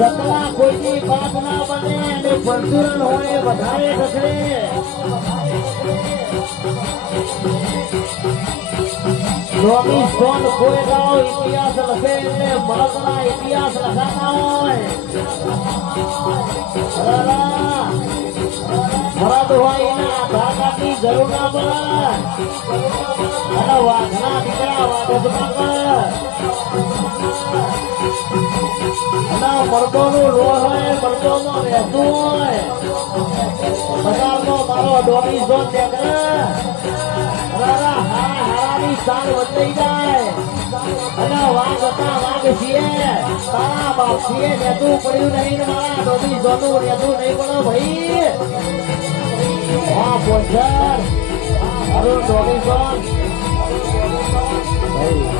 જતલા કોઈની વાત ના બને અને પરચુરણ હોય વધારે થશે. ચોવીસ કોણ કોઈ ગાવ ઇતિહાસ લખે એટલે મળકના ઇતિહાસ લખાતા હોય. ભરત હોય એના ધાગાની જરૂર ના પડે અને વાઘના દીકરા વાઘમાં મરદો નું લોહ હોય મરદો માં રહેતું હોય બજારમાં મારો ડોરી ઝોન હારાની સાલ બદલાઈ જાય અને વાઘ હતા વાઘ છીએ તારા બાપ છીએ રહેતું પડ્યું નહીં ને મારા ડોરી ઝોનું રહેતું નહીં પડે ભાઈ. હા પોચર મારું ડોરી ઝોન ભાઈ